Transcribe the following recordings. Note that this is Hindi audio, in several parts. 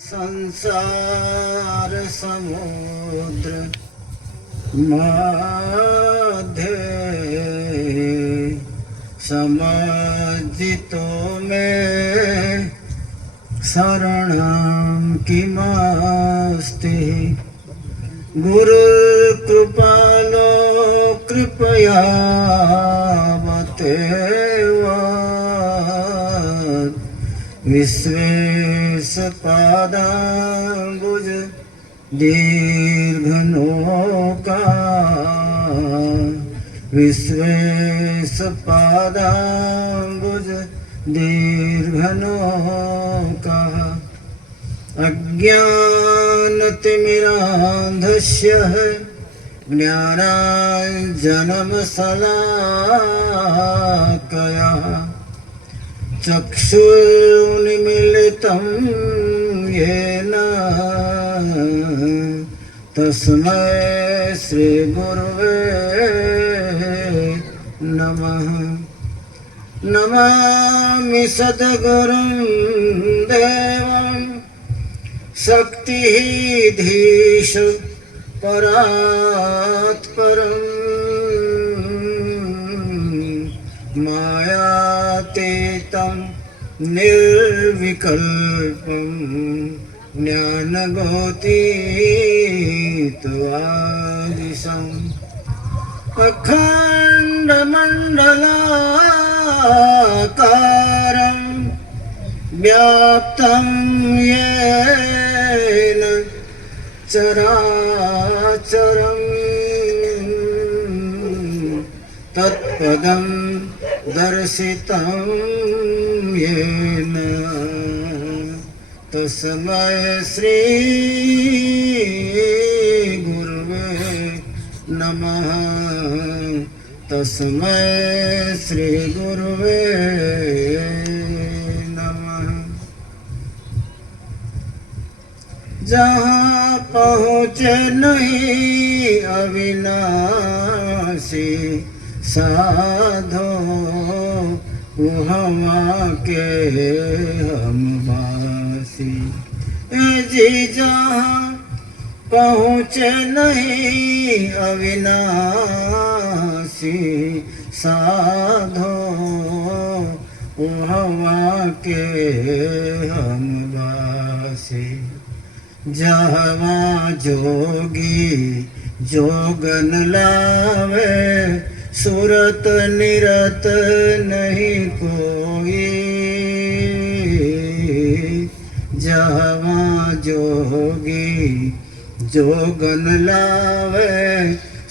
संसार समुद्र मध्य समजितो में शरणं किमस्ति। गुरुर्कृपालो कृपया बतेव विश्वेशपादाम्बुज दीर्घनौका विश्वेशपादाम्बुज दीर्घनौका। अज्ञानतिमिरान्धस्य ज्ञानाञ्जनमशलाकया चक्षुरुन्मीलितं येन तस्मै श्रीगुरवे नमः। नमामि सद्गुरुं देवं शक्तिधीश परात्परम् मायातीतं निर्विकल्पं ज्ञानगोतीतवादिशम् अखण्डमण्डलाकारं व्याप्तं येन चराचरं तत्पदं दर्शितं येन तस्मै श्री गुरुवे नमः। तस्मै श्री गुरुवे नमः। जहाँ पहुँचे नहीं अविनाशी साधो वहाँ के हम वासी। जी जहाँ पहुँचे नहीं अविनाशी साधो वहाँ के हम वासी। जहाँ जोगी जोगन लावे सुरत निरत नहीं कोई। जहाँ जोगी जोगन लावे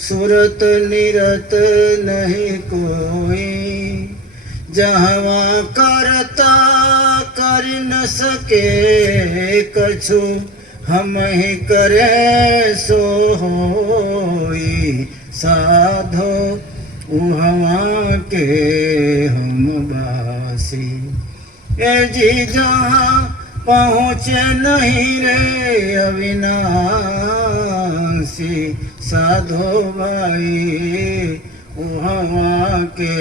सुरत निरत नहीं कोई। जहाँ करता कर न सके कछु हम ही करे सो होई। साधो वहाँ के हम वासी। ए जी जहाँ पहुँचे नहीं रे अविनाशी साधो भाई वहाँ के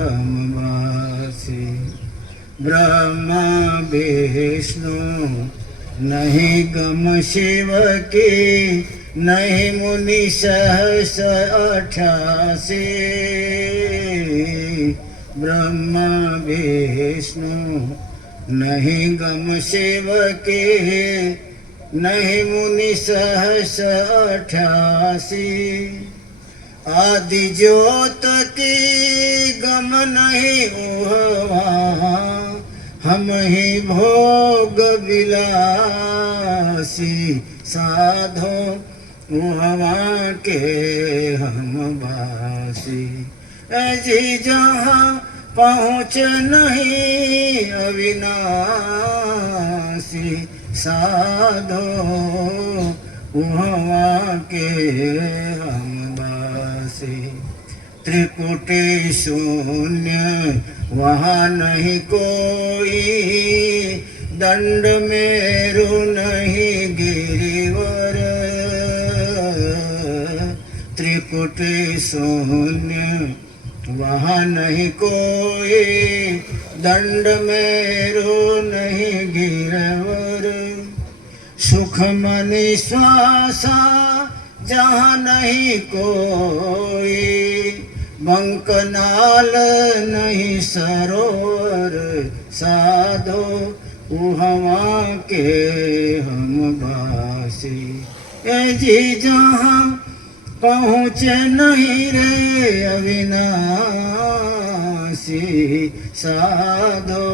हम वासी। ब्रह्मा विष्णु नहीं गम शिव की नहीं मुनि सहस 88। ब्रह्मा विष्णु नहीं गम शिव के नहीं मुनि सहस 88। आदि ज्योत की गम नहीं वहाँ हम ही भोग विलासी। साधो वहाँ के हम वासी। जी जहाँ पहुँच नहीं अविनाशी साधो वहाँ के हम वासी। त्रिपुटी शून्य वहाँ नहीं कोई दंड मेरु नहीं गिरिवर। त्रिपुटी शून्य वहाँ नहीं कोई दंड मेरो नहीं गिरवर। सुख मन श्वासा जहाँ नहीं कोई, बंकनाल नहीं सरोवर साधो, उहवा के हम वासी। ए जी जहाँ पहुँचे नहीं रे अविनाशी, साधो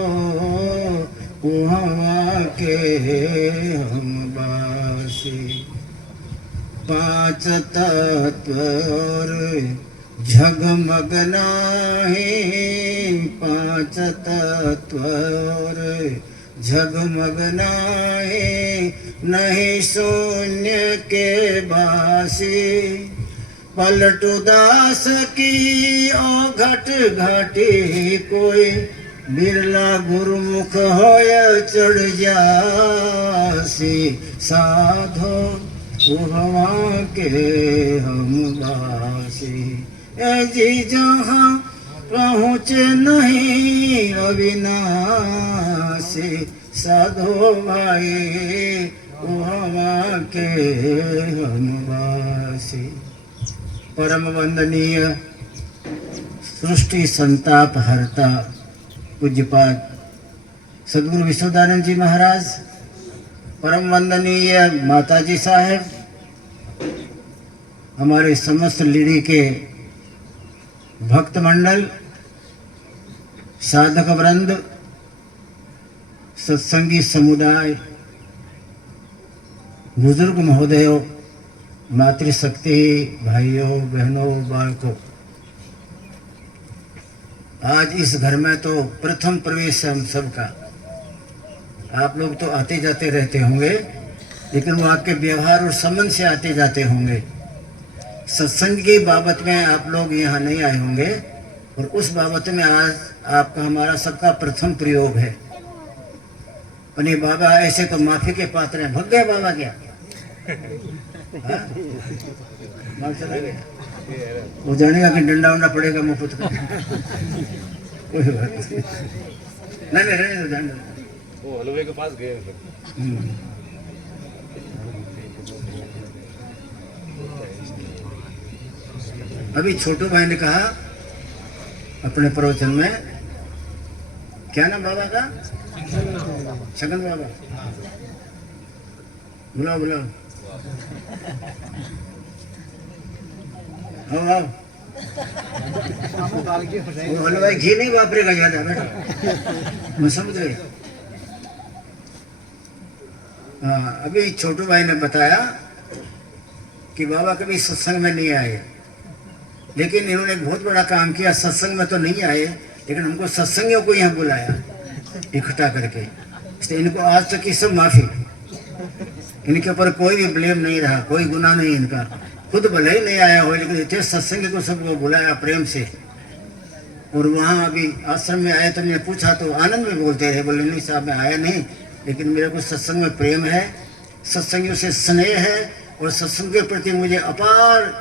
उहवा के हम वासी। पांच तत्व और झगमग नाही, पांच तत्व और झगमग नाही, नहीं शून्य के बासी। पलट उदास की ओ घट घाटी कोई, बिरला गुरुमुख होय चढ़ जासी, साधो उहवा के हम वासी। ए जी जहाँ पहुँचे नहीं अविनाशी, साधो भाई उहवा के हम वासी। परम वंदनीय सृष्टि संताप हरता पूज्यपाद सदगुरु विश्वदानंद जी महाराज, परम वंदनीय माताजी साहेब, हमारे समस्त लीड़ी के भक्त मंडल, साधक वृंद, सत्संगी समुदाय, बुजुर्ग महोदयों, मातृशक्ति भाइयों बहनों बालकों, आज इस घर में तो प्रथम प्रवेश है हम सबका। आप लोग तो आते जाते रहते होंगे, लेकिन वो आपके व्यवहार और संबंध से आते जाते होंगे। सत्संग की बाबत में आप लोग यहाँ नहीं आए होंगे, और उस बाबत में आज आपका हमारा सबका प्रथम प्रयोग है। अरे बाबा ऐसे तो माफी के पात्र हैं। भग गया बाबा क्या? चला गया, वो जानेगा कि डंडा उंडा पड़ेगा मुफ्त का। कोई बात नहीं, रहने दो, जाने दो। वो हलवे के पास गए। अभी छोटू भाई ने कहा अपने प्रवचन में, क्या नाम बाबा का? छगन बाबा। बुलाओ बुलाओ, आओ। वो हलवाई घी नहीं वापरेगा ज्यादा बेटा, मैं समझ गई। अभी छोटू भाई ने बताया कि बाबा कभी सत्संग में नहीं आए, लेकिन इन्होंने एक बहुत बड़ा काम किया। सत्संग में तो नहीं आए, लेकिन हमको सत्संगियों को यहाँ बुलाया इकट्ठा करके। इसलिए इनको आज तक की सब माफी, इनके ऊपर कोई भी ब्लेम नहीं रहा, कोई गुनाह नहीं इनका। खुद भले ही नहीं आया हो, लेकिन इतने सत्संग को सबको बुलाया प्रेम से। और वहाँ अभी आश्रम में आए तो मैंने पूछा तो आनंद में बोलते रहे, बोले नहीं साहब मैं आया नहीं, लेकिन मेरे को सत्संग में प्रेम है, सत्संगियों से स्नेह है, और सत्संग के प्रति मुझे अपार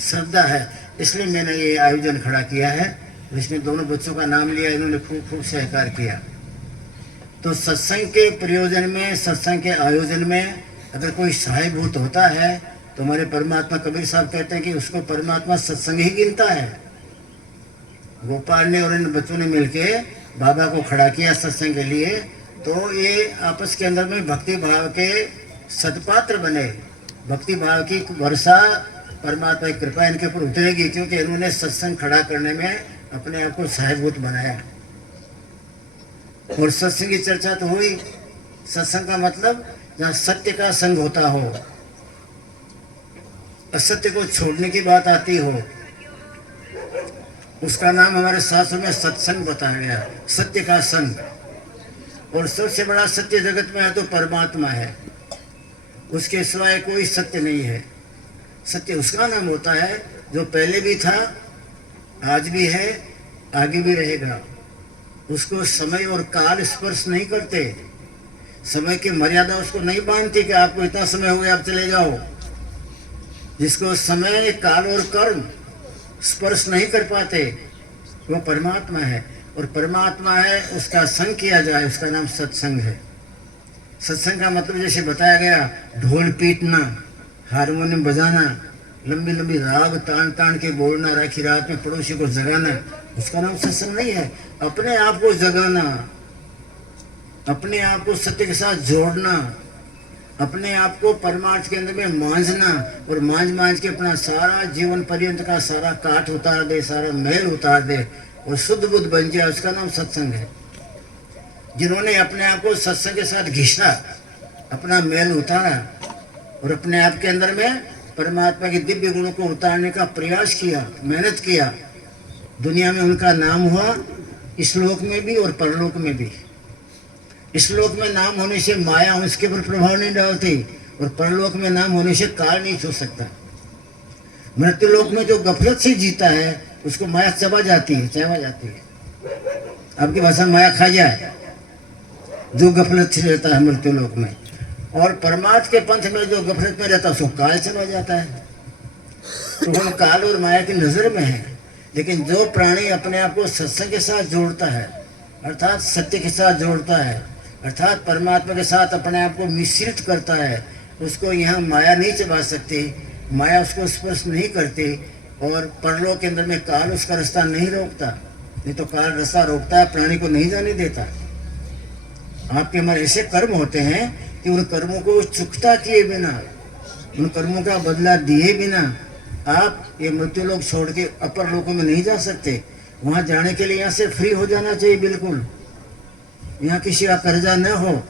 श्रद्धा है, इसलिए मैंने ये आयोजन खड़ा किया है। इसमें दोनों बच्चों का नाम लिया, इन्होंने खूब खूब सहकार किया। तो सत्संग के प्रयोजन में, सत्संग के आयोजन में अगर कोई सहायभूत होता है तो हमारे परमात्मा कबीर साहब कहते हैं कि उसको परमात्मा सत्संग ही गिनता है। गोपाल ने और इन बच्चों ने मिलके बाबा को खड़ा किया सत्संग के लिए, तो ये आपस के अंदर में भक्ति भाव के सदपात्र बने। भक्ति भाव की वर्षा, परमात्मा की कृपा इनके ऊपर उतरेगी, क्योंकि इन्होंने सत्संग खड़ा करने में अपने आप को सहायभूत बनाया। और सत्संग की चर्चा तो हुई। सत्संग का मतलब जहाँ सत्य का संग होता हो, असत्य को छोड़ने की बात आती हो, उसका नाम हमारे शास्त्र में सत्संग बताया गया, सत्य का संग। और सबसे बड़ा सत्य जगत में है तो परमात्मा है, उसके सिवाय कोई सत्य नहीं है। सत्य उसका नाम होता है जो पहले भी था, आज भी है, आगे भी रहेगा। उसको समय और काल स्पर्श नहीं करते, समय की मर्यादा उसको नहीं बांधती कि आपको इतना समय हो गया आप चले जाओ। जिसको समय, काल और कर्म स्पर्श नहीं कर पाते वो परमात्मा है। और परमात्मा है, उसका संग किया जाए, उसका नाम सत्संग है। सत्संग का मतलब जैसे बताया गया, ढोल पीटना, हारमोनियम बजाना, लंबी लंबी राग तान तान के बोलना, राखी रात में पड़ोसी को जगाना, उसका नाम सत्संग नहीं है। अपने आप को जगाना, अपने आप को सत्य के साथ जोड़ना, अपने आप को परमार्थ के अंदर में मांझना, और मांझ मांझ के अपना सारा जीवन पर्यंत का सारा काट उतार दे, सारा मैल उतार दे और शुद्ध बुद्ध बन जाए, उसका नाम सत्संग है। जिन्होंने अपने आप को सत्संग के साथ घिसा, अपना मैल उतारा और अपने आप के अंदर में परमात्मा के दिव्य गुणों को उतारने का प्रयास किया, मेहनत किया, दुनिया में उनका नाम हुआ, इस लोक में भी और परलोक में भी। इस लोक में नाम होने से माया उसके ऊपर प्रभाव नहीं डालती, और परलोक में नाम होने से काल नहीं छू सकता। मृत्यु लोक में जो गफलत से जीता है उसको माया चबा जाती है, चबा जाती है। आपकी भाषा में माया खा जाए जो गफलत से रहता है मृत्यु लोक में, और परमार्थ के पंथ में जो गफलत में रहता है उसको काल चला जाता है। तो हम काल और माया की नजर में है। लेकिन जो प्राणी अपने आप को सत्संग के साथ जोड़ता है, अर्थात सत्य के साथ जोड़ता है, अर्थात परमात्मा के साथ अपने आप को मिश्रित करता है, उसको यहाँ माया नहीं चबा सकती, माया उसको स्पर्श नहीं करती, और परलोक के अंदर में काल उसका रास्ता नहीं रोकता। नहीं तो काल रास्ता रोकता है, प्राणी को नहीं जाने देता। आपके हमारे ऐसे कर्म होते हैं कि उन कर्मों को चुकता किए बिना, उन कर्मों का बदला दिए बिना आप ये मृत्यु लोक छोड़ के अपर लोकों में नहीं जा सकते। वहाँ जाने के लिए यहाँ से फ्री हो जाना चाहिए बिल्कुल। यहाँ किसी का कर्जा न हो,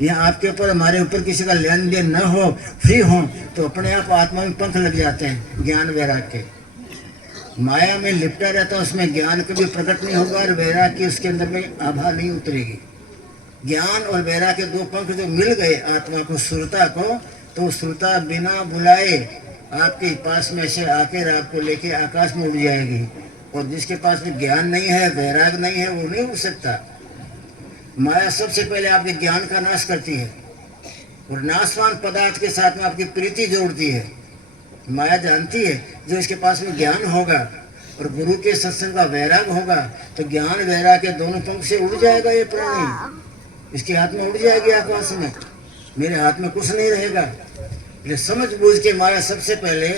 यहाँ आपके ऊपर हमारे ऊपर किसी का लेन देन न हो, फ्री हो, तो अपने आप आत्मा में पंख लग जाते हैं ज्ञान वैराग के। माया में लिपटा रहता है, उसमें ज्ञान कभी प्रकट नहीं होगा, और वैराग की उसके अंदर में आभा नहीं उतरेगी। ज्ञान और वैराग के दो पंख जो मिल गए आत्मा को, सुरता को, तो सुरता बिना बुलाए आपके पास में से आकर आपको लेके आकाश में उड़ जाएगी। और जिसके पास में ज्ञान नहीं है, वैराग नहीं है, वो नहीं उड़ सकता। माया सबसे पहले आपके ज्ञान का नाश करती है, और नाशवान पदार्थ के साथ में आपकी प्रीति जोड़ती है। माया जानती है जो इसके पास में ज्ञान होगा और गुरु के सत्संग का वैराग होगा, तो ज्ञान वैराग के दोनों पंख से उड़ जाएगा ये प्राणी, इसके हाथ में उड़ जाएगी आकाश में, मेरे हाथ में कुछ नहीं रहेगा। ये समझ बूझ के माया सबसे पहले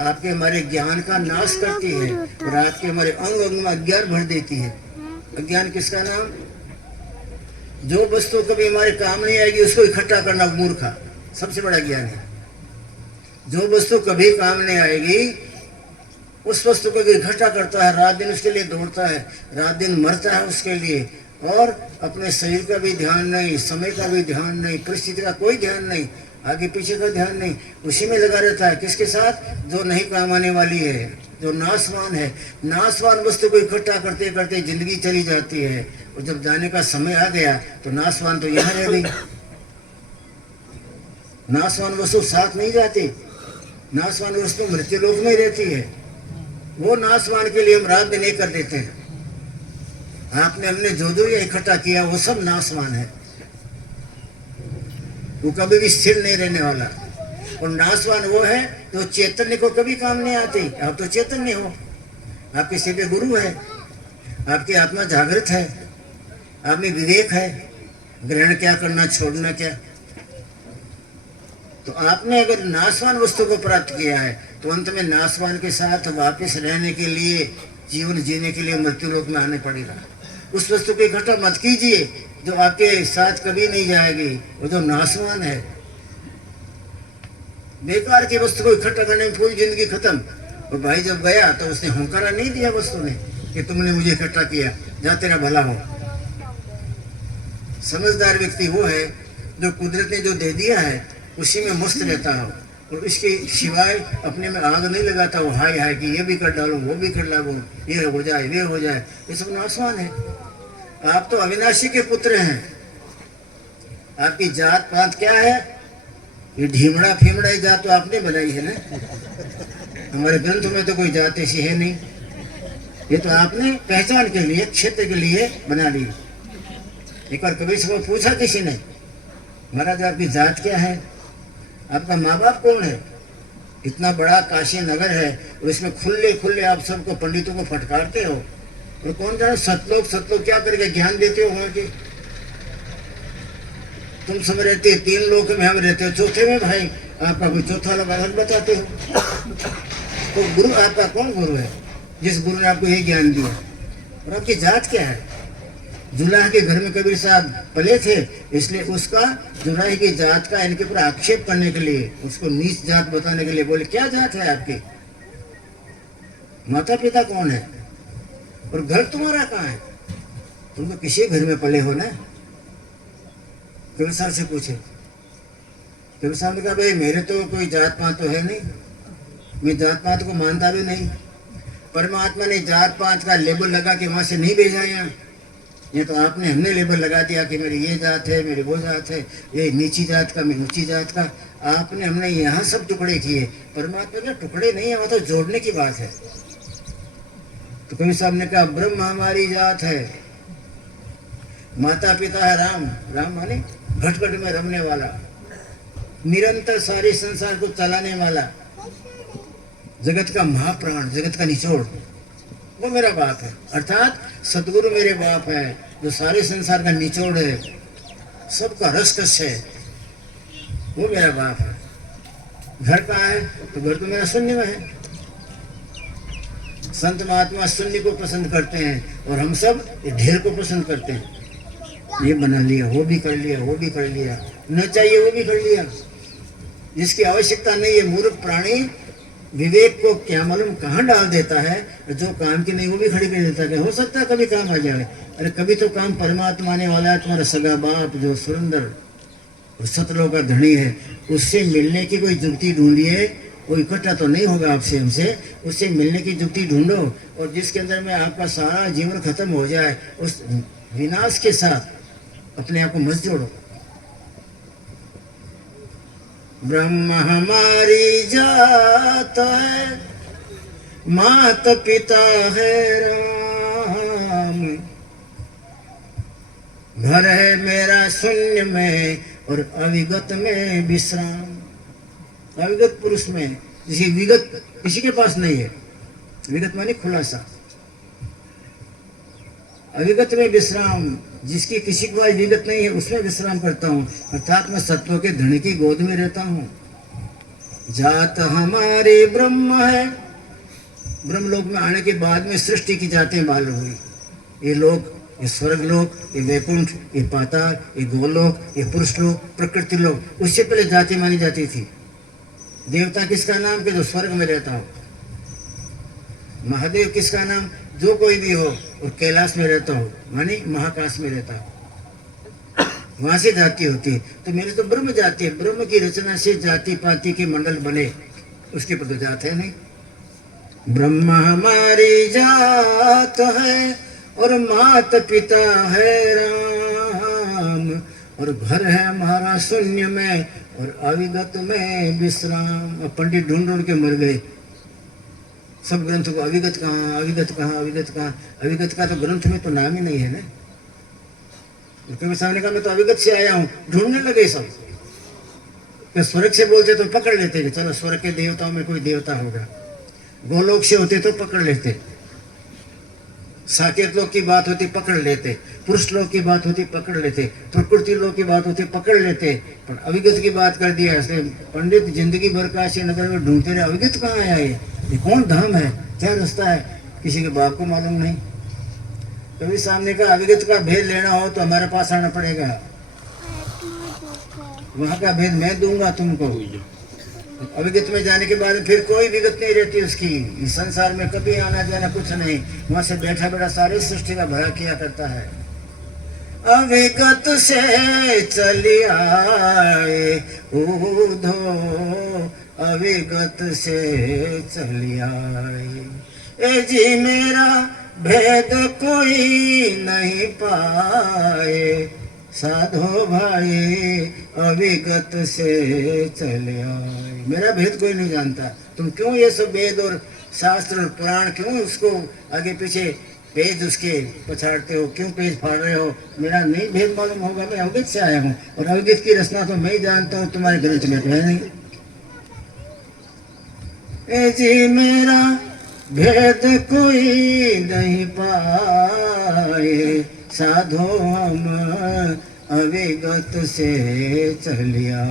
आपके हमारे ज्ञान का नाश करती है, और आपके हमारे अंग अंग में अज्ञान भर देती है। अज्ञान किसका नाम? जो वस्तु कभी हमारे काम नहीं आएगी उसको इकट्ठा करना मूर्खा सबसे बड़ा ज्ञान है। जो वस्तु कभी काम नहीं आएगी उस वस्तु को इकट्ठा करता है, रात दिन उसके लिए दौड़ता है, रात दिन मरता है उसके लिए, और अपने शरीर का भी ध्यान नहीं, समय का भी ध्यान नहीं, परिस्थिति का कोई ध्यान नहीं, आगे पीछे का ध्यान नहीं, उसी में लगा रहता है। किसके साथ? जो नहीं काम आने वाली है, जो नाशवान है। नाशवान वस्तु को इकट्ठा करते करते जिंदगी चली जाती है, और जब जाने का समय आ गया तो नाशवान तो यहाँ रह गई। नाशवान वस्तु साथ नहीं जाती, नाशवान वस्तु मृत्यु लोक में रहती है। वो नाशवान के लिए हम रात दिन एक कर देते हैं। आपने हमने जो जो ये इकट्ठा किया वो सब नाशवान है, वो कभी भी स्थिर नहीं रहने वाला। और नाशवान वो है जो चैतन्य को कभी काम नहीं आती। आप तो चैतन्य हो, आपके सीधे गुरु है, आपकी आत्मा जागृत है, आप में विवेक है, ग्रहण क्या करना, छोड़ना क्या। तो आपने अगर नाशवान वस्तु को प्राप्त किया है तो अंत में नाशवान के साथ वापस रहने के लिए, जीवन जीने के लिए मृत्यु लोक में आने पड़ेगा। उस वस्तु को इकट्ठा मत कीजिए जो आपके साथ कभी नहीं जाएगी, वो जो नाशवान है। बेकार की वस्तु को इकट्ठा करने में पूरी जिंदगी खत्म। और भाई जब गया तो उसने हुंकारा नहीं दिया वस्तु ने कि तुमने मुझे इकट्ठा किया, जा तेरा भला हो। समझदार व्यक्ति वो है जो कुदरत ने जो दे दिया है उसी में मस्त रहता हो, और इसके सिवाय अपने में आग नहीं लगाता हो, हाय हाय कि ये भी कर डालो, वो भी कर डालो, ये हो जाए, वे हो जाए। ये सब नाशवान है। आप तो अविनाशी के पुत्र हैं। आपकी जात पात क्या है? ये ढीमड़ा फीमड़ा जात तो आपने बनाई है ना, हमारे ग्रंथ में तो कोई जात ऐसी है नहीं। ये तो आपने पहचान के लिए, क्षेत्र के लिए बना ली। एक बार कभी से पूछा किसी ने, महाराज आपकी जात क्या है, आपका माँ बाप कौन है? इतना बड़ा काशी नगर है और इसमें खुले खुले आप सबको, पंडितों को फटकारते हो, और कौन जाने सतलोक सतलोक क्या करके ज्ञान देते हो वहाँ के। तुम सब रहते हैं 3 लोक में, हम रहते हो चौथे में भाई, आपका कोई चौथा लोग अलग बताते हो। तो गुरु आपका कौन गुरु है जिस गुरु ने आपको ये ज्ञान दिया? और आपकी जात क्या है? जुलाह के घर में कबीर साहब पले थे, इसलिए उसका जुलाही की जात का इनके ऊपर आक्षेप करने के लिए, उसको नीच जात बताने के लिए बोले क्या जात है आपकी? माता पिता कौन है और घर तुम्हारा कहाँ है? तुम तो किसी घर में पले हो ना। कबीर साहब से पूछे, कबीर साहब ने कहा भाई मेरे तो कोई जात पात तो है नहीं, मैं जात पात को मानता भी नहीं। परमात्मा ने जात पात का लेबल लगा के वहां से नहीं भेजा यहाँ। ये तो आपने हमने लेबल लगा दिया कि मेरी ये जात है, मेरी वो जात है, ये नीची जात का, मैं ऊंची जात का। आपने हमने यहाँ सब टुकड़े किए। परमात्मा के टुकड़े नहीं है, वहां तो जोड़ने की बात है। तो कबीर साहब ने कहा ब्रह्म हमारी जात है, माता पिता है राम, राम माने घटघट में रमने वाला, निरंतर सारे संसार को चलाने वाला, जगत का महाप्राण, जगत का निचोड़, वो मेरा बाप है। अर्थात सदगुरु मेरे बाप है, जो सारे संसार का निचोड़ है, सबका रस कस है, वो मेरा बाप है। घर कहाँ है? तो घर तो मेरा शून्य में है। संत महात्मा शून्य को पसंद करते हैं और हम सब ढेर को पसंद करते हैं। ये बना लिया, वो भी कर लिया, वो भी कर लिया, न चाहिए वो भी कर लिया। जिसकी आवश्यकता नहीं है, मूर्ख प्राणी विवेक को क्या मालूम कहाँ डाल देता है, जो काम की नहीं वो भी खड़ी कर देता है। हो सकता है कभी काम आ जाए, अरे कभी तो काम परमात्मा आने वाला है। तुम्हारा सगा बाप जो सुरेंद्र सतलोक का धनी है, उससे मिलने की कोई जुगती ढूंढिए। वो इकट्ठा तो नहीं होगा आपसे, हमसे उससे मिलने की जुगती ढूंढो, और जिसके अंदर में आपका सारा जीवन खत्म हो जाए, उस विनाश के साथ अपने आप को मत जोड़ो। ब्रह्म हमारी जात है, मात पिता है राम, घर है मेरा शून्य में और अविगत में विश्राम। अविगत पुरुष में, जिसकी विगत किसी के पास नहीं है, विगत माने खुलासा, अविगत में विश्राम, जिसकी किसी के पास विगत नहीं है उसमें विश्राम करता हूँ। अर्थात मैं सत्व के धनी की गोद में रहता हूँ। जात हमारी ब्रह्म है। ब्रह्म लोक में आने के बाद में सृष्टि की जातें मालूम हुई। ये लोक, ये स्वर्ग लोक, ये वैकुंठ, ये पाताल, ये गोलोक, ये पुरुष लोक, प्रकृति लोक, उससे पहले जाति मानी जाती थी। देवता किसका नाम? के जो स्वर्ग में रहता हो। महादेव किसका नाम? जो कोई भी हो और कैलाश में रहता हो, मानी महाकाश में रहता हो, वहां से जाति होती है। तो मेरी तो ब्रह्म जाति है। ब्रह्म की रचना से जाति पाति के मंडल बने, उसके पर तो जात है नहीं। ब्रह्म हमारी जात है और मात पिता है राम, और घर है हमारा शून्य में और अविगत में विश्राम। और पंडित ढूंढ ढूंढ के मर गए सब ग्रंथ को। अविगत कहाँ, अविगत कहाँ, अविगत कहाँ? अविगत का तो ग्रंथ में तो नाम ही नहीं है ना। कबीर साहब ने कहा मैं तो अविगत से आया हूँ। ढूंढने लगे सब। तो स्वर्ग से बोलते तो पकड़ लेते कि चलो स्वर्ग के देवताओं में कोई देवता होगा। गोलोक से होते तो पकड़ लेते, साकेत लोक की बात होती पकड़ लेते, पुरुष लोक की बात होती पकड़ लेते, प्रकृति लोक की बात होती पकड़ लेते। पर अविगत की बात कर दिया इसलिए पंडित जिंदगी भर काशी नगर में ढूंढते रहे, अविगत कहाँ आया ये कौन धाम है, क्या रास्ता है, किसी के बाप को मालूम नहीं। कभी सामने का अविगत का भेद लेना हो तो हमारे पास आना पड़ेगा, वहां का भेद मैं दूंगा तुमको। अविगत में जाने के बाद फिर कोई विगत नहीं रहती उसकी। इस संसार में कभी आना जाना कुछ नहीं, वहां से बैठा बैठा सारी सृष्टि का भला किया करता है। अविगत से चली आए उधो, अविगत से चली आए, ए जी मेरा भेद कोई नहीं पाए, साधो भाई अविगत से चले आए। मेरा भेद कोई नहीं जानता, तुम क्यों ये सब वेद और शास्त्र और पुराण क्यों उसको आगे पीछे पेज उसके पछाड़ते हो, क्यों पेज फाड़ रहे हो? मेरा नहीं भेद मालूम होगा, मैं अविगत से आया हूँ और अविगत की रचना तो मैं ही जानता हूँ, तुम्हारे ग्रंथ में तो है नहीं। ए जी मेरा भेद कोई नहीं पाए, साधो हम अविगत से चलिया।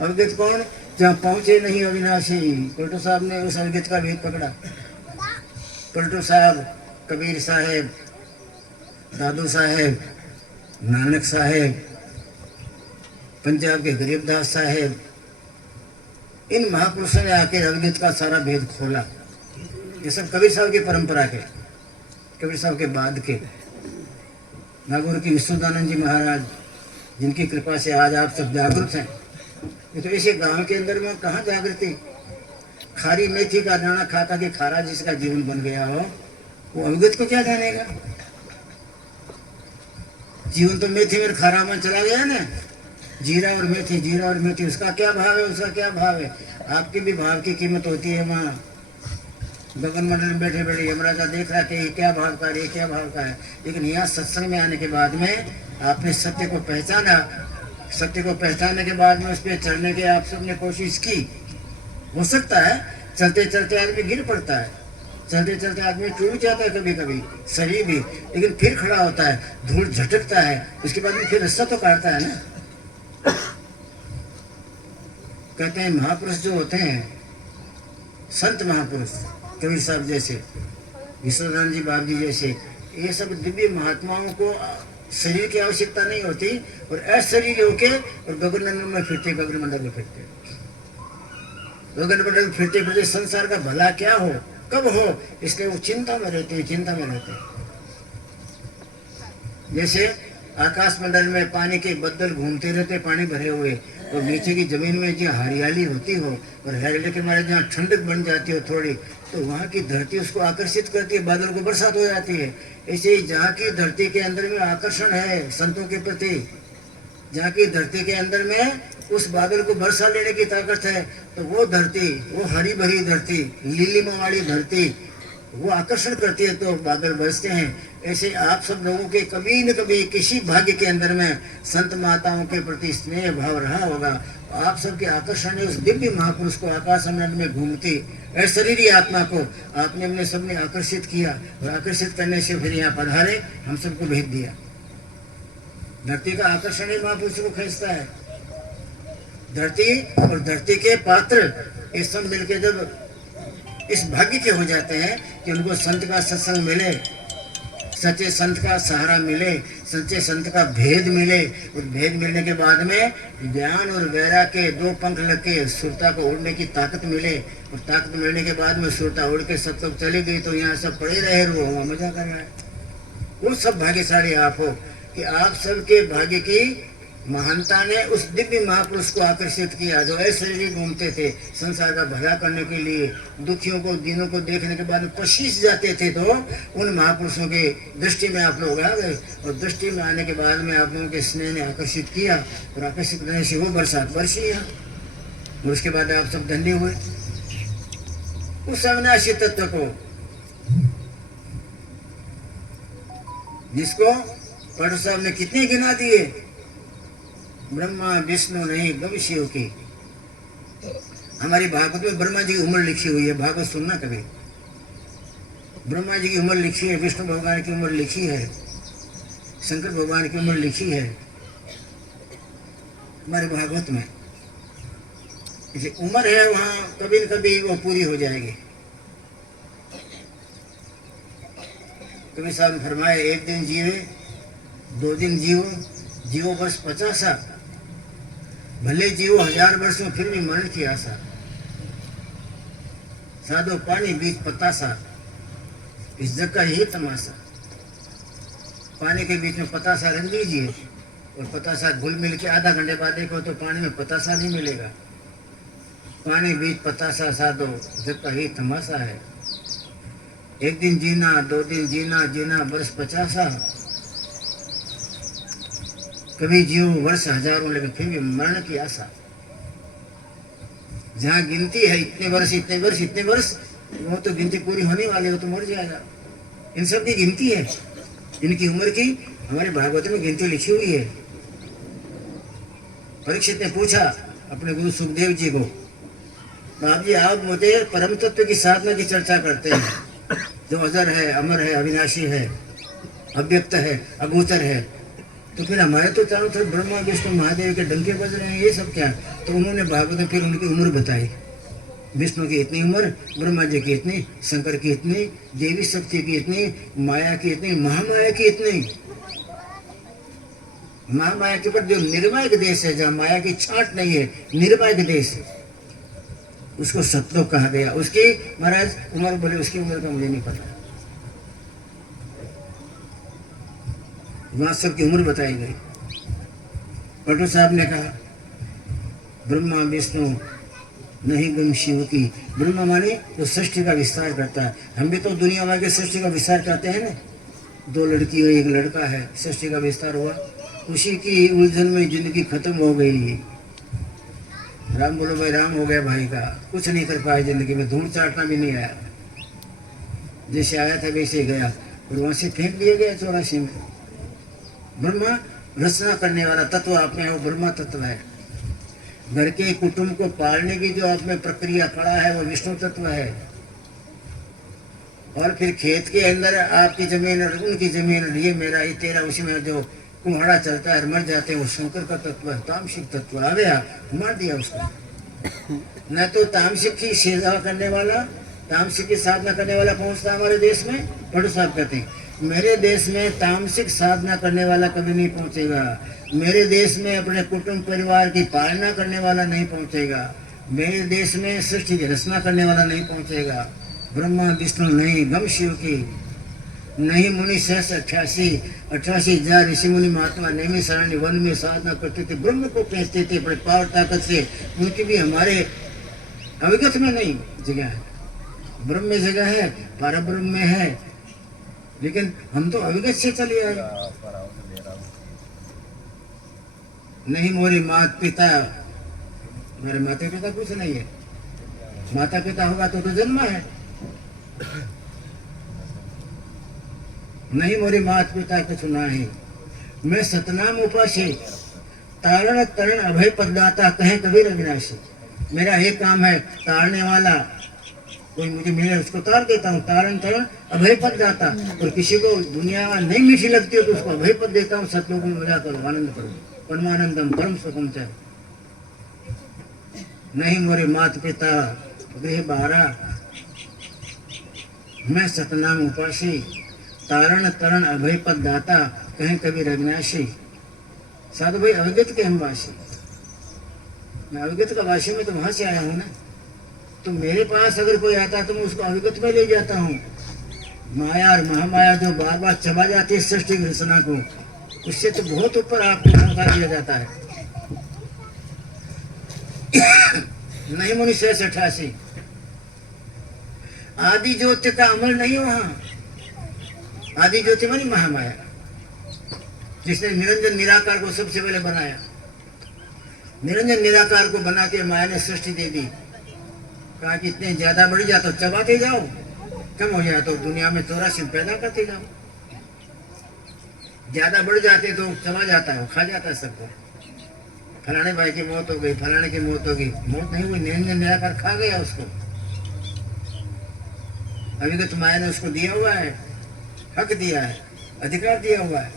अविगत कौन? जहाँ पहुंचे नहीं अविनाशी। पलटू साहब ने उस अविगत का भेद पकड़ा। पलटू साहब, कबीर साहेब, दादू साहेब, नानक साहेब, पंजाब के गरीबदास साहेब, इन महापुरुषों ने आके अविगत का सारा भेद खोला। ये सब कबीर साहब की परंपरा के, कबीर साहब के बाद के। नागौर की विश्वदानंद जी महाराज, जिनकी कृपा से आज आप सब जागृत हैं। ये तो ऐसे गांव के अंदर में कहाँ जागृति? खारी मेथी का दाना खा खा के खारा जिसका जीवन बन गया हो, वो अविगत को क्या जानेगा? जीवन तो मेथी में खारा में चला गया ना। जीरा और मेथी, जीरा और मेथी, उसका क्या भाव है, उसका क्या भाव है? आपके भी भाव की कीमत होती है। वहाँ गगन मंडल में बैठे बैठे यमराजा देख रहा कि ये क्या भाव का है, ये क्या भाव का है। लेकिन यहाँ सत्संग में आने के बाद में आपने सत्य को पहचाना। सत्य को पहचानने के बाद में उस पर चढ़ने की आप सबने कोशिश की। हो सकता है चलते चलते आदमी गिर पड़ता है, चलते चलते आदमी टूट जाता है कभी कभी, शरीर भी, लेकिन फिर खड़ा होता है, धूल झटकता है, उसके बाद में फिर रास्ता तो काटता है ना। कहते हैं महापुरुष जो होते हैं, संत महापुरुष, कबीर साहब जैसे, विश्वनाथ जी बाप जी जैसे, ये सब दिव्य महात्माओं को शरीर की आवश्यकता नहीं होती और अशरीर होके और गगन मंडल में फिरते, गगन मंडल में फिरते, गगन मंडल में फिरते फिरते संसार का भला क्या हो, कब हो, इसलिए वो चिंता में रहते हैं, चिंता में रहते हैं। जैसे आकाश मंडल में पानी के बदल घूमते रहते, पानी भरे हुए, और नीचे की जमीन में जहाँ हरियाली होती हो और हरियाली के मारे जहाँ ठंडक बन जाती हो थोड़ी, तो वहाँ की धरती उसको आकर्षित करती है, बादल को बरसात हो जाती है। ऐसे ही जहाँ की धरती के अंदर में आकर्षण है संतों के प्रति, जहाँ की धरती के अंदर में उस बादल को बरसा लेने की ताकत है, तो वो धरती, वो हरी भरी धरती, लीलिमा वाली धरती, वो आकर्षण करती है तो बादल बरसते हैं। ऐसे आप सब लोगों के कभी न कभी किसी भाग्य के अंदर में संत माताओं के प्रति स्नेह भाव रहा होगा। आप सबके आकर्षण ने उस दिव्य महापुरुष को आकाश मंडल में घूमती अशरीरी आत्मा को आपने अपने सबने आकर्षित किया, और आकर्षित करने से फिर यहाँ पधारे, हम सबको भेज दिया। धरती का आकर्षण ही महापुरुष को खींचता है। धरती और धरती के पात्र ये सब मिलके जब इस भाग्य के हो जाते हैं कि उनको संत का सत्संग मिले, सच्चे संत का सहारा मिले, सच्चे संत का भेद मिले, उस भेद मिलने के बाद में ज्ञान और वैराग के दो पंख लग के सुरता को उड़ने की ताकत मिले, और ताकत मिलने के बाद में सुरता उड़ के सब तक चली गई, तो यहाँ सब पड़े रहे, रो मजा कर रहा है। वो सब भाग्यशाली आप हो कि आप सबके भाग्य की महानता ने उस दिव्य महापुरुष को आकर्षित किया, जो ऐसे ही घूमते थे संसार का भला करने के लिए, दुखियों को दिनों को देखने के बाद पशीस जाते थे, तो उन महापुरुषों के दृष्टि में आप लोग आ गए, और दृष्टि में आने के बाद में आप लोगों के स्नेह ने आकर्षित किया, और आकर्षित करने से वो बरसात बरसी है, और उसके बाद आप सब धन्य हुए। उस अविनाशी तत्व को जिसको पढ़ साहब ने कितने गिना दिए, ब्रह्मा विष्णु नहीं गम शिव की। हमारी भागवत में ब्रह्मा जी की उम्र लिखी हुई है, भागवत सुनना कभी। ब्रह्मा जी की उम्र लिखी है, विष्णु भगवान की उम्र लिखी है, शंकर भगवान की उम्र लिखी है हमारे भागवत में। इसे उम्र है, वहाँ कभी न कभी वो पूरी हो जाएगी। कभी साहब ने फरमाया, एक दिन जीवे, 2 दिन जीवो वर्ष 50, भले जीवो 1000 वर्ष में फिर भी मरण की आशा। साधो पानी बीच पतासा, इस जग का यही तमाशा। पानी के बीच में पतासा रख दीजिए, और पतासा घुल मिल के आधा घंटे बाद देखो तो पानी में पतासा नहीं मिलेगा। पानी बीच पतासा, साधो जग का यही तमाशा है। एक दिन जीना, 2 दिन जीना वर्ष 50, कभी जीव वर्ष हजारों, लेकिन फिर भी मरण की आशा। जहाँ गिनती है इतने वर्ष इतने वर्ष इतने वर्ष, वो तो गिनती पूरी होने वाली हो तो मर जाएगा। इन सब की गिनती है, इनकी उम्र की हमारे भागवत में गिनती लिखी हुई है। परीक्षित ने पूछा अपने गुरु सुखदेव जी को, बाप जी आप मुझे परम तत्व की साधना की चर्चा करते हैं, जो अजर है, अमर है, अविनाशी है, अव्यक्त है, अगोचर है, तो फिर हमारे तो चारों तरफ ब्रह्मा विष्णु महादेव के डंके बज रहे हैं, ये सब क्या? तो उन्होंने भागवत में फिर उनकी उम्र बताई। विष्णु की इतनी उम्र, ब्रह्मा जी की इतनी, शंकर की इतनी, देवी शक्ति की इतनी, माया की इतनी, महामाया की इतनी। महामाया के ऊपर जो निर्वायक देश है, जहाँ माया की छांट नहीं है, निर्वायक देश है, उसको सतलोक कहा गया। उसकी महाराज उम्र बोले, उसकी उम्र का मुझे नहीं पता, वहां सबकी उम्र बताई गई। पटू साहब ने कहा ब्रह्मा विष्णु नहीं गम शिव की। ब्रह्मा माने जो सृष्टि का विस्तार करता है। हम भी तो दुनिया भर के सृष्टि का विस्तार करते हैं ना। 2 लड़की हो, 1 लड़का है, सृष्टि का विस्तार हुआ। उसी की उलझन में जिंदगी खत्म हो गई। राम बोलो भाई, राम हो गया भाई का, कुछ नहीं कर पाया जिंदगी में, धूल चाटना भी नहीं आया। जैसे आया था वैसे ही गया, और वहां से फेंक दिया गया 84 में। ब्रह्मा रचना करने वाला तत्व आप में है, वो ब्रह्मा तत्व है। घर के कुटुंब को पालने की जो आप में प्रक्रिया खड़ा है, वो विष्णु तत्व है। और फिर खेत के अंदर आपकी जमीन और उनकी जमीन, ये मेरा, ये तेरा, उसी में जो कुम्हाड़ा चलता है, मर जाते हैं, वो शंकर का तत्व है, तामसिक तत्व। आ गया, मार दिया उसको। न तो तामसिक की सेवा करने वाला, तामसिक की साधना करने वाला पहुंचता हमारे देश में। बड़े साहब कहते हैं मेरे देश में तामसिक साधना करने वाला कभी नहीं पहुंचेगा। मेरे देश में अपने कुटुंब परिवार की पालना करने वाला नहीं पहुंचेगा। मेरे देश में सृष्टि की रचना करने वाला नहीं पहुंचेगा। ब्रह्मा विष्णु नहीं गम शिव की। नहीं मुनि 88,000 ऋषि मुनि महात्मा नेमी शरणी वन में साधना करते थे, ब्रह्म को पहचते थे अपने पावर ताकत से। उनकी भी हमारे अविगत में नहीं जगह है। ब्रह्म में जगह है, परब्रह्म में है, लेकिन हम तो अविगत से चले आए। नहीं मोरे माता पिता, मेरे माता पिता कुछ नहीं है। माता पिता होगा तो जन्म है। नहीं मोरे माता पिता कुछ ना है। मैं सतनाम उपासी, तारण तरण अभय पददाता, कहे कबीर अविनाशी। मेरा एक काम है, तारने वाला, कोई मुझे मिले उसको तार देता हूँ। तारण तरण अभय पद दाता। और किसी को दुनिया नहीं मीठी लगती है तो उसको अभय पद देता हूँ। सतलोक में मजा करो, आनंद करो, परमानंदम परम सुखम च। नहीं मोरे माता पिता गृह बारा, मैं सतनाम उपासी, तारण तरण अभय पद दाता, कहीं कभी अविनाशी। साधु भाई अवगत के हम वासी, मैं अवगत का वासी में तो वहां से आया हूँ ना। तो मेरे पास अगर कोई आता तो मैं उसको अविगत में ले जाता हूँ। माया और महामाया जो बार बार चबा जाती है सृष्टि की रचना को, उससे तो बहुत ऊपर आपको पहुंचा दिया जाता है। नहीं मुनि 88, आदि ज्योति का अमल नहीं वहां। आदि ज्योति मानी महामाया, जिसने निरंजन निराकार को सबसे पहले बनाया। निरंजन निराकार को बना के माया ने सृष्टि दे दी। कहा कि इतने ज्यादा बढ़ जाए तो चबाते जाओ, कम हो जाए तो दुनिया में 84 पैदा करते जाओ। ज्यादा बढ़ जाते तो चबा जाता है, खा जाता है सबको। फलाने भाई की मौत हो गई, फलाने की मौत हो गई, मौत नहीं हुई, निरंजन निराकार खा गया उसको। अविगत माया ने उसको दिया हुआ है, हक दिया है, अधिकार दिया हुआ है।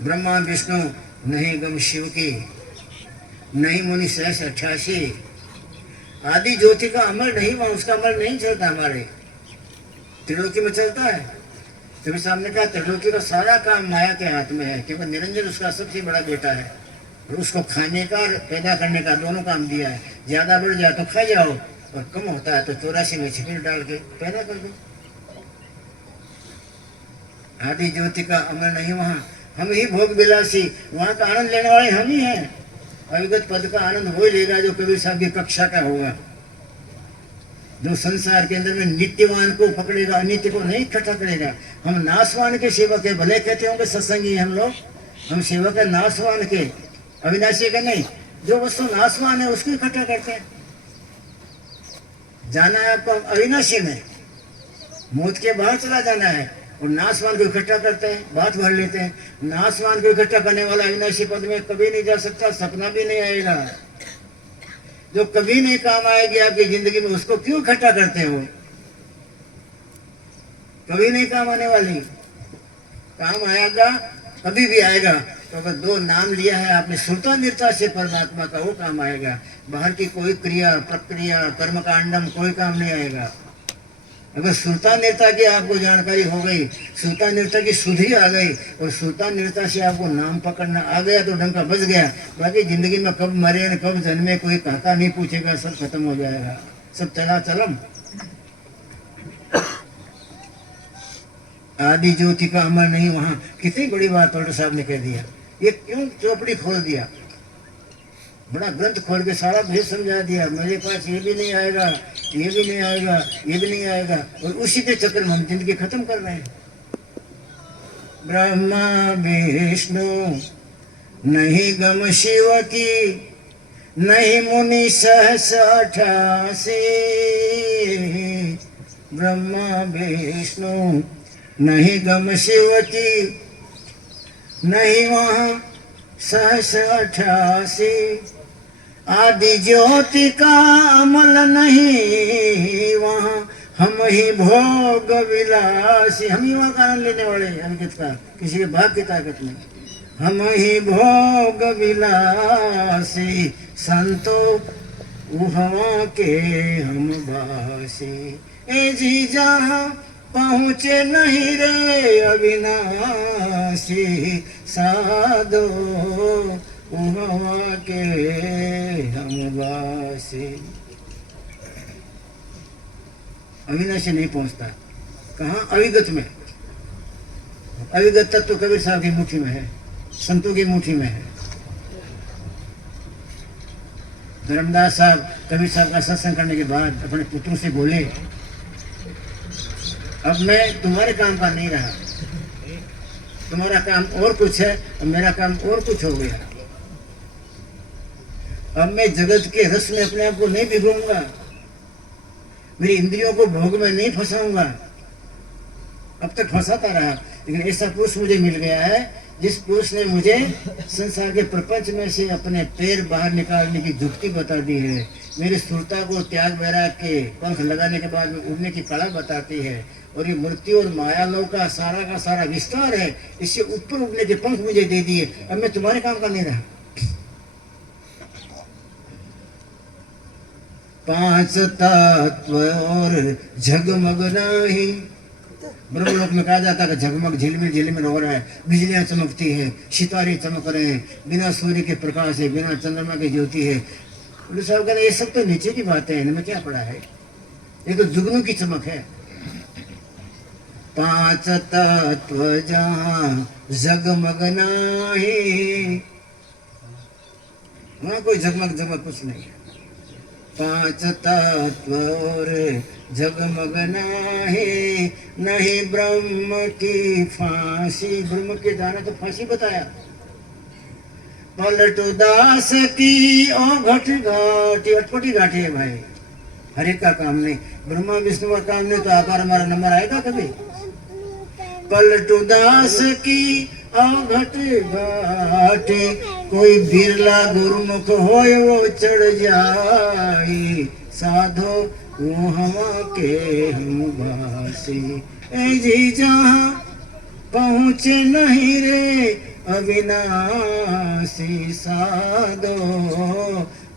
ब्रह्मा विष्णु नहीं गम शिव की, नहीं मुनि 88, आदि ज्योति का अमल नहीं, वहां उसका अमल नहीं चलता। हमारे त्रिलोकी में चलता है। तभी सामने कहा त्रिलोकी का सारा काम माया के हाथ में है, क्योंकि निरंजन उसका सबसे बड़ा बेटा है। और उसको खाने का और पैदा करने का दोनों काम दिया है। ज्यादा बढ़ जाए तो खा जाओ, और कम होता है तो 84 में छिपीर डाल के पैदा कर दो। आदि ज्योति का अमल नहीं वहां। हम ही भोग विलासी, वहां का आनंद लेने वाले हम ही हैं। अविगत पद का आनंद वो ही लेगा जो कबीर साहब की कक्षा का होगा, जो संसार के अंदर में नित्यवान को पकड़ेगा, अनित्य को नहीं इकट्ठा करेगा। हम नाशवान के सेवक है, भले कहते होंगे सत्संगी हम लोग, हम सेवक है नाशवान के, अविनाशी का नहीं। जो वस्तु नाशवान है उसको इकट्ठा करते हैं। जाना है आपको अविनाशी में, मौत के बाहर चला जाना है, और नाशवान को इकट्ठा करते हैं, बात भर लेते हैं। नाशवान को इकट्ठा करने वाला अविनाशी पद में कभी नहीं जा सकता, सपना भी नहीं आएगा। जो कभी नहीं काम आएगी आपकी जिंदगी में, उसको क्यों इकट्ठा करते हो? कभी नहीं काम आने वाली। काम आएगा कभी भी आएगा तो अगर दो नाम लिया है आपने सुल्तानियता से परमात्मा का, वो काम आएगा। बाहर की कोई क्रिया प्रक्रिया कर्मकांडम कोई काम नहीं आएगा। अगर सुल्तानियता की आपको जानकारी हो गई, सुल्तानियता की सुधि आ गई और सुल्तानियता से आपको नाम पकड़ना आ गया तो डंका बज गया। बाकी जिंदगी में कब मरे न कब जन्मे कोई कहता नहीं पूछेगा, सब खत्म हो जाएगा, सब चला चलम। आदि ज्योति का अमर नहीं वहां। कितनी बड़ी बात डॉक्टर साहब ने कह दिया। ये क्यों चौपड़ी खोल दिया, बड़ा ग्रंथ खोल के सारा भेद समझा दिया। मेरे पास ये भी नहीं आएगा, ये भी नहीं आएगा, ये भी नहीं आएगा, और उसी के चक्कर में हम जिंदगी खत्म कर रहे हैं। ब्रह्मा विष्णु नहीं गम शिव की, नहीं मुनि सहस 88। ब्रह्मा विष्णु नहीं गम शिव की, नहीं वहाँ सहस 88। आदि ज्योति का अमल नहीं वहाँ, हम ही भोग विलासी। हम ही वहाँ का आनंद लेने वाले हैं, अंकित का, किसी के भाग की ताकत नहीं। हम ही भोग विलासी, संतो उहवा के हम बासी। ए जी जहाँ पहुँचे नहीं रे अविनाशी, साधो उहवा के हम बासी। अविनाशी नहीं पहुँचता, कहाँ? अविगत में। अविगत तत्व तो कबीर साहब की मुट्ठी में है, संतों की मुट्ठी में है। धर्मदास साहब कबीर साहब का सत्संग करने के बाद अपने पुत्रों से बोले, अब मैं तुम्हारे काम का नहीं रहा, तुम्हारा काम और कुछ है और मेरा काम और कुछ हो गया। अब मैं जगत के रस में अपने आप को नहीं भिगोऊंगा, मेरी इंद्रियों को भोग में नहीं फंसाऊंगा। अब तक फंसाता रहा, लेकिन ऐसा पुरुष मुझे मिल गया है जिस पुरुष ने मुझे संसार के प्रपंच में से अपने पैर बाहर निकालने की जुक्ति बता दी है। मेरी सुरता को त्याग वैराग के पंख लगाने के बाद में उड़ने की कला बताती है। और ये मूर्ति और मायालों का सारा विस्तार है, इससे ऊपर उड़ने के पंख मुझे दे दिए। अब मैं तुम्हारे काम का नहीं रहा। 5 तत्व और झगमग नहीं। ब्रह्मलोक में कहा जाता है कि झगमग झिलमिल हो रहा है, बिजलियां चमकती है, सितारे चमक रहे हैं, बिना सूर्य के प्रकाश है, बिना चंद्रमा की ज्योति है। पुलिस साहब कह रहे ये सब तो नीचे की बातें हैं, इनमें क्या पड़ा है, ये तो जुगनू की चमक है। 5 तत्व जहाँ जगमग नाही, वहाँ कोई जगमग कुछ नहीं है। 5 तत्व और जगमग नाही, नहीं ब्रह्म की फांसी। ब्रह्म के दाना तो फांसी बताया। पलट दास की ओ घट घाटी, अटपटी घाटी है भाई, हर एक का काम नहीं। ब्रह्मा विष्णु का काम नहीं तो आप हमारा नंबर आएगा कभी? पलटू दास की अघट घाटे, कोई बिरला गुरुमुख होय वो चढ़ जाई, साधो वो हवा के हम बासी। ए जी जहाँ पहुँचे नहीं रे अविनाशी, साधो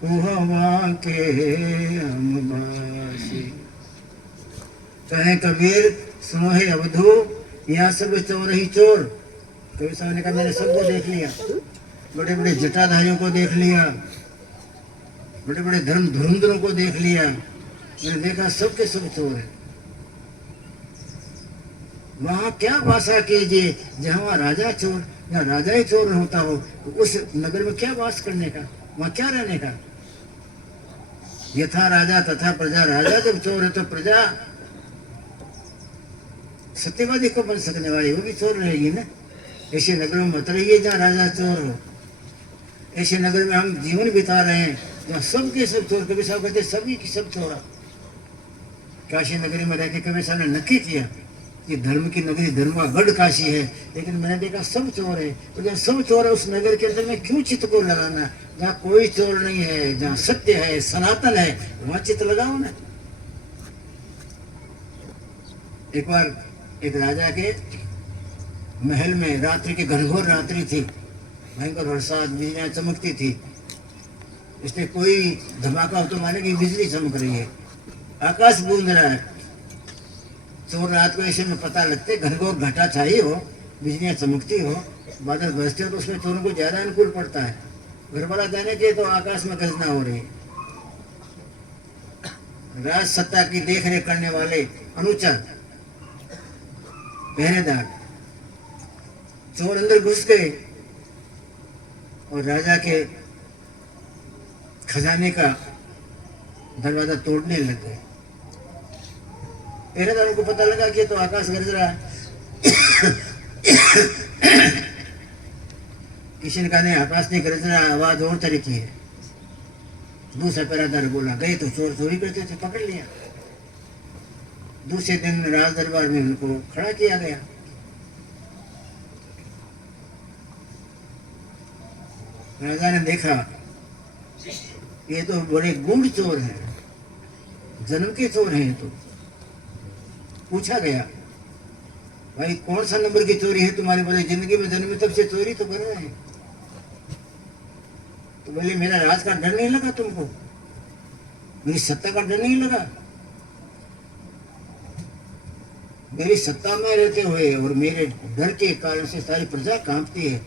वो हवा के हम बासी। कहे कबीर सुनो है अवधू, यहाँ सब चोर ही चोर। कबीर साहब ने कहा मैंने सबको देख लिया, बड़े बड़े जटाधारियों को देख लिया, बड़े बड़े धर्म धुरंधरों को देख लिया, मैंने देखा सबके सब चोर है। वहाँ क्या भाषा कीजिए, जहाँ राजा चोर, जहाँ राजा ही चोर होता हो, तो उस नगर में क्या वास करने का, वहाँ क्या रहने का। यथा राजा तथा प्रजा, राजा जब चोर है तो प्रजा सत्यवादी को बन सकने वाली वो भी चोर रहेगी ना। ऐसे नगरों में मत रहिए जहाँ राजा चोर हो। ऐसे नगर में हम जीवन बिता रहे हैं जहाँ सबके सब चोर। कबीर साहब कहते सभी की सब चोरा। काशी नगरी में रह के कबीर साहब ने नक्की किया कि धर्म की नगरी धर्मागढ़ काशी है, लेकिन मैंने देखा सब चोर है। तो जहाँ सब चोर है उस नगर के अंदर में क्यों चित्त को लगाना? जहाँ कोई चोर नहीं है, जहाँ सत्य है, सनातन है, वहाँ चित्त लगाओ ना। एक बार एक राजा के महल में रात्रि की घनघोर रात्रि थी, भयंकर बरसात, बिजलियां चमकती थी। इसमें कोई धमाका हो तो माने कि बिजली चमक रही है, आकाश गूंज रहा है। चोर रात को ऐसे में पता लगते, घनघोर घटा छाई हो, बिजलियां चमकती हो, बादल बरसते हो, तो उसमें चोरों को ज्यादा अनुकूल पड़ता है। घर वाला जाने के तो आकाश में गर्जना हो रही है। राज सत्ता की देख रेख करने वाले अनुचर, पहरेदार, चोर अंदर घुस गए और राजा के खजाने का दरवाजा तोड़ने लग गए। पहरेदारों को पता लगा कि तो आकाश गरज रहा है। किसी ने कहा नहीं, आकाश नहीं गरज रहा, आवाज और तरह की है। दूसरा पहरेदार बोला, गए तो चोर चोरी करते थे, पकड़ लिया। दूसरे दिन राज दरबार में उनको खड़ा किया गया। राजा ने देखा ये तो बड़े गुंड चोर हैं, जन्म के चोर हैं। तो पूछा गया, भाई कौन सा नंबर की चोरी है तुम्हारी? बोले जिंदगी में जन्म तब से चोरी तो कर रहे हैं। तो बोले मेरा राज का डर नहीं लगा तुमको? मेरी सत्ता का डर नहीं लगा? मेरी सत्ता में रहते हुए और मेरे डर के कारण से सारी प्रजा कांपती है,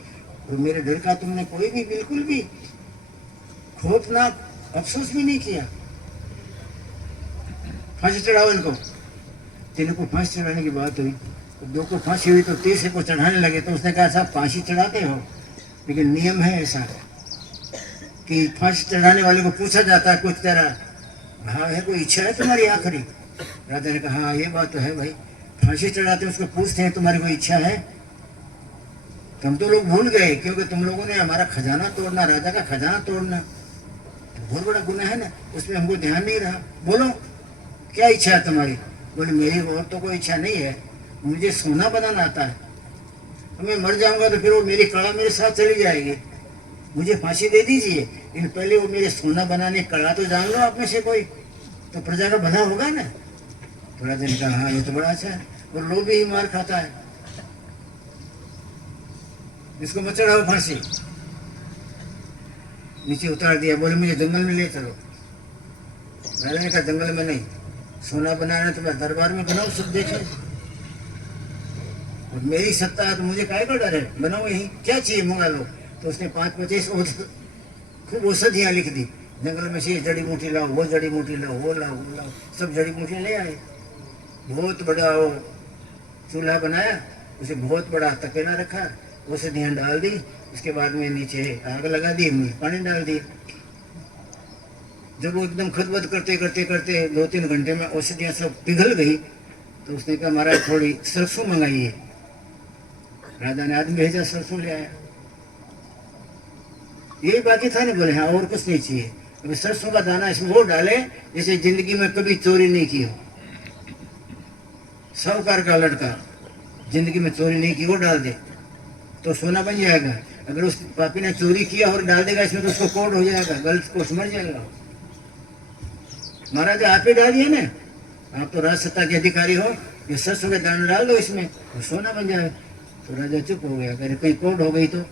और मेरे डर का तुमने कोई भी बिल्कुल भी खौफनाक अफसोस भी नहीं किया। फांसी चढ़ाओ इनको। तीनों को फांसी चढ़ाने की बात हुई, तो दो को फांसी हुई तो तीसरे को चढ़ाने लगे। तो उसने कहा साहब फांसी चढ़ाते हो, लेकिन नियम है ऐसा कि फांसी चढ़ाने वाले को पूछा जाता है कुछ तरह, हाँ है कोई इच्छा है तुम्हारी आखिरी? राजा ने कहा हाँ ये बात तो है भाई, फांसी चढ़ाते उसको पूछते हैं तुम्हारी कोई इच्छा है? तुम तो लोग भूल गए, क्योंकि तुम लोगों ने हमारा खजाना तोड़ना, राजा का खजाना तोड़ना बहुत बड़ा गुनाह है ना, उसमें हमको ध्यान नहीं रहा। बोलो क्या इच्छा है तुम्हारी? बोले मेरी और तो कोई इच्छा नहीं है, मुझे सोना बनाना आता है। मैं मर जाऊंगा तो फिर वो मेरी कला मेरे साथ चली जाएगी, मुझे फांसी दे दीजिए, लेकिन पहले वो मेरे सोना बनाने कला तो जान लो आप में से कोई, तो प्रजा का भला होगा ना। तो राजा ने कहा हाँ ये तो बड़ा अच्छा है, और लोभी ही मार खाता है, इसको मत चढ़ाओ फांसी। नीचे उतार दिया। बोले मुझे जंगल में ले चलो। राजा ने कहा जंगल में नहीं, सोना बनाना तो मैं दरबार में बनाओ, सब देखे, और मेरी सत्ता है तो मुझे काहे का डर है, बनाओ यही, क्या चाहिए मंगा लो। तो उसने 5-25 खूब औषधियाँ लिख दी, जंगल में से ये जड़ी बूटी लाओ, वो जड़ी बूटी लाओ, वो लाओ, वो लाओ, सब जड़ी बूटी ले आए। बहुत बड़ा वो चूल्हा बनाया, उसे बहुत बड़ा तकेला रखा, औषधियाँ डाल दी, उसके बाद में नीचे आग लगा दी, पानी डाल दिया। जब वो एकदम खदबद करते करते करते 2-3 घंटे में औषधियाँ सब पिघल गई, तो उसने कहा महाराज थोड़ी सरसों मंगाइए। राजा ने आदमी भेजा, सरसों ले आया। यही बाकी था। नहीं बोले हाँ और कुछ नहीं चाहिए, अभी सरसों का दाना इसमें वो डाले जैसे जिंदगी में कभी चोरी नहीं की हो। साहूकार का लड़का जिंदगी में चोरी नहीं की, वो डाल दे तो सोना बन जाएगा। अगर उस पापी ने चोरी किया और डाल देगा इसमें तो उसको कोड हो जाएगा, गलत को समझ जाएगा। महाराज आप ही डालिए ना, आप तो राज सत्ता के अधिकारी हो, ये सरसों के दाने डाल दो इसमें तो सोना बन जाए। तो राजा चुप हो गया, कह कहीं कोड हो गई तो।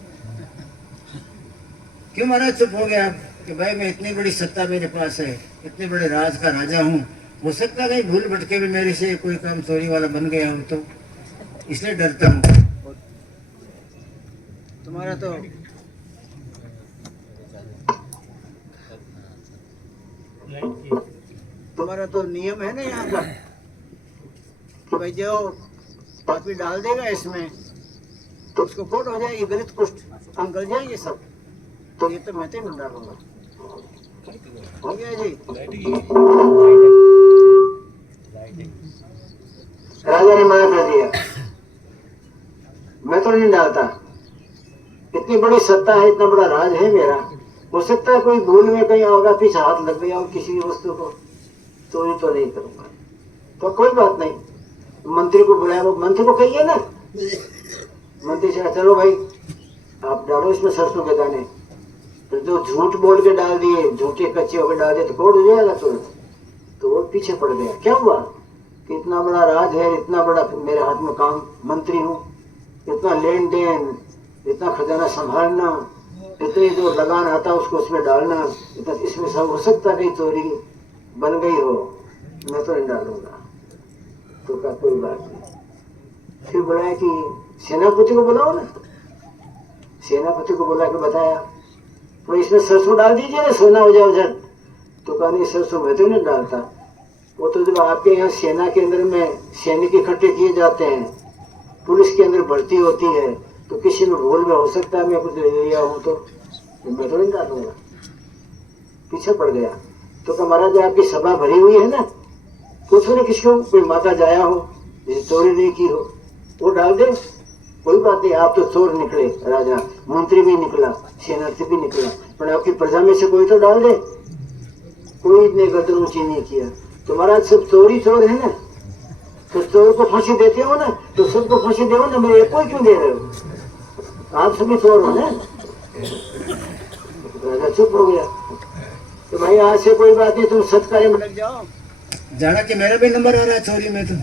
क्यों महाराज चुप हो गया? कि भाई मैं इतनी बड़ी सत्ता मेरे पास है, इतने बड़े राज का राजा हूँ, हो सकता है कहीं भूल भटके भी मेरे से कोई काम चोरी वाला बन गया हो, तो इसलिए डरता हूँ। तुम्हारा तो नियम है ना यहाँ पर कि भाई जो पापी डाल देगा इसमें तो उसको कोट हो जाएगी, गलत कुछ काम कर जाएंगे सब। तो ये तो मैं तो नहीं डालूंगा। हो गया जी। राजा ने मना कर दिया, मैं तो नहीं डालता, इतनी बड़ी सत्ता है, इतना बड़ा राज है मेरा, हो सकता है कोई भूल में कहीं होगा पीछे हाथ लग गया और किसी वस्तु को, चोरी तो नहीं करूंगा। तो कोई बात नहीं, मंत्री को बुलाया, वो मंत्री को कहिए ना, मंत्री से चलो भाई आप डालो इसमें सरसों के दाने। तो जो झूठ बोल के डाल दिए, झूठे कच्चे होकर डाल दिए तो कोड हो जाएगा तुरंत। तो वो पीछे पड़ गया। क्या हुआ कि इतना बड़ा राज है, इतना बड़ा मेरे हाथ में काम, मंत्री हूँ, इतना लेन देन, इतना खजाना संभालना, इतनी जो लगान आता उसको उसमें डालना, इतना इसमें सब हो सकता नहीं चोरी बन गई हो, मैं तो नहीं डालूंगा। तो कहा कोई बात नहीं। फिर बुलाया कि सेनापति को बुलाओ ना। सेनापति को बुला के बताया तो इसमें सरसों डाल दीजिए ना, सोना हो जाए उधर। तो कहा नहीं सरसों मैं तो नहीं डालता, वो तो जब आपके यहाँ सेना के अंदर में सैनिक इकट्ठे किए जाते हैं, पुलिस के अंदर भर्ती होती है, तो किसी में भूल में हो सकता है मैं कुछ ले लिया हूँ तो मैं तो नहीं डालूंगा। पीछे पड़ गया। तो कहा महाराज आपकी सभा भरी हुई है ना, पूछो ना किसको, कोई माता जाया हो जिसे चोरी नहीं की हो, वो डाल दे। कोई बात नहीं, आप तो चोर निकले राजा, मंत्री भी निकला, सेनापति भी निकला, पर आपकी प्रजा में से कोई तो डाल दे। कोई ने गर्दन ऊंची नहीं किया। तो महाराज सब चोरी चोर है ना, तो चोर को फांसी देते हो ना, तो सबको फांसी दे ना, मेरे एक को क्यों दे रहे हो? आप सभी चोर हो ना। राजा चुप हो गया। तो भाई आज से कोई बात नहीं, तुम सत्कार्य में लग जाओ। जाना कि मेरा भी नंबर आ रहा है चोरी में, तो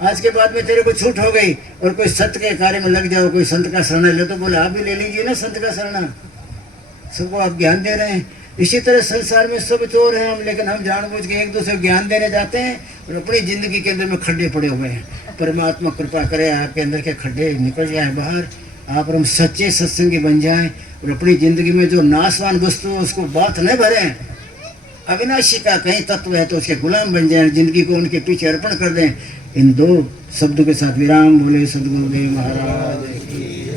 आज के बाद में तेरे को छूट हो गई और कोई सत्य के कार्य में लग जाओ, कोई संत का शरण ले, तो बोले आप भी ले लीजिए ना संत का शरण। सबको आप ज्ञान दे रहे हैं। इसी तरह संसार में सब चोर हैं हम, लेकिन हम जानबूझ के एक दूसरे को ज्ञान देने जाते हैं और अपनी जिंदगी के अंदर में खड्डे पड़े हुए हैं। परमात्मा कृपा करे आपके अंदर के खड्डे निकल जाए बाहर, आप और हम सच्चे सत्संगी बन जाएं और अपनी जिंदगी में जो नाशवान वस्तु है उसको बात न भरें। अविनाशी का कहीं तत्व है तो उसके गुलाम बन जाएं, जिंदगी को उनके पीछे अर्पण कर दें। इन दो शब्दों के साथ विराम बोले सद्गुरुदेव महाराज की।